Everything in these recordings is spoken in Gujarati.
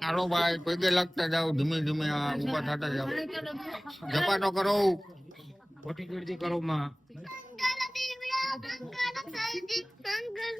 હાલો ભાઈ. પગે લાગતા જાઓ ધીમે ધીમે આ ઊભા થતા જાઓ. ઝપાટો કરો. ખોટી ગીરદી કરો માં. મંગલ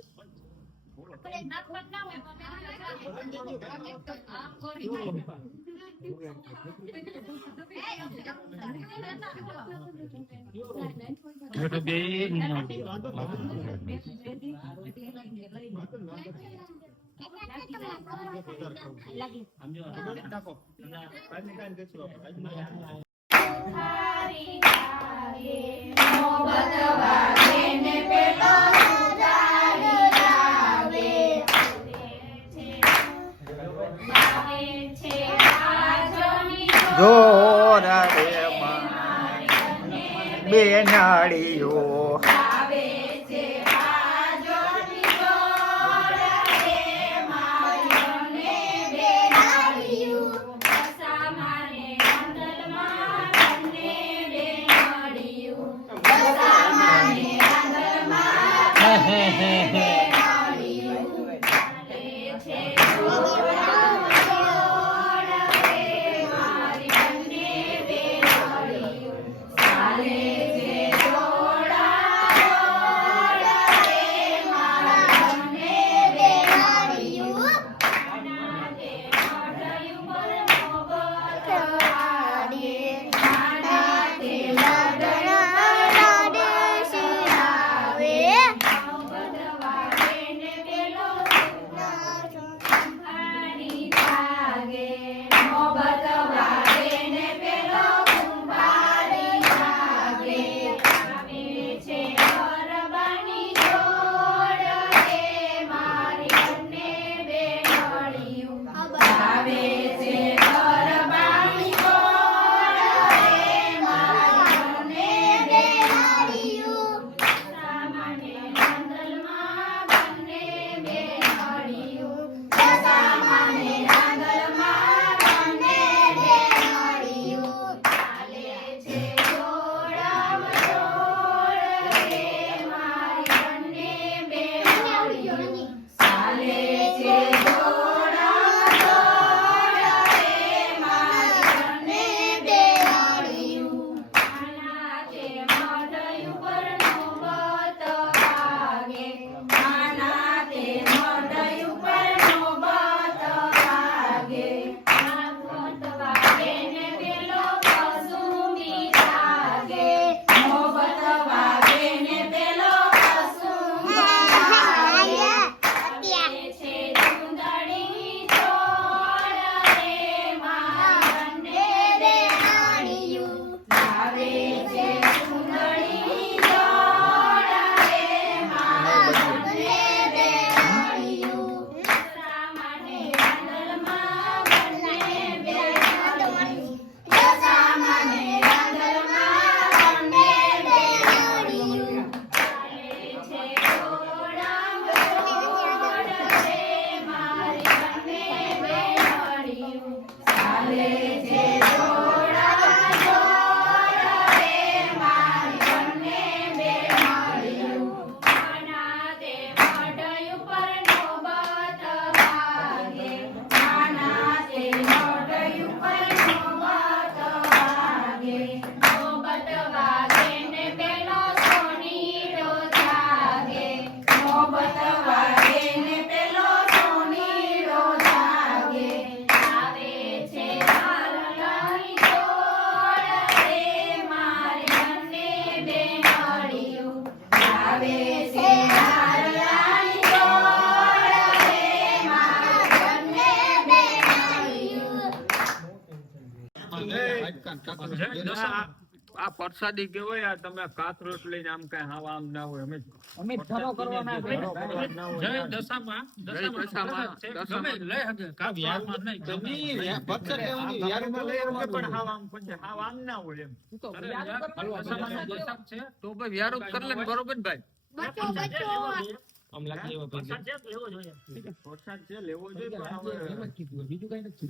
मोहब्बत वाले ने पेटा બેઠો બે જોરા Hey, બે નાળીઓ આ પ્રસાદી કેવાય આ તમે કાથરોટ લઈને આમ કઈ હાવા આમ ના હોય અમે અમે ધરો કરવાના. જય દશામાં દશામાં, ગમે લઈ કાંઈ વારમાં નહીં ગમે એ લઈ શકે. પણ હાવ આમ પછી હાવ આમ ના હોય એમ. યાર, દશામાં દશાક છે. તો ભાઈ વ્યારો કરી લે બરોબર ભાઈ. બચો બચ્ચો આમ લાગે એવા છે, લેવો જોઈએ. વરસાદ છે લેવો જોઈએ પણ હવે બીજું કઈ નથી.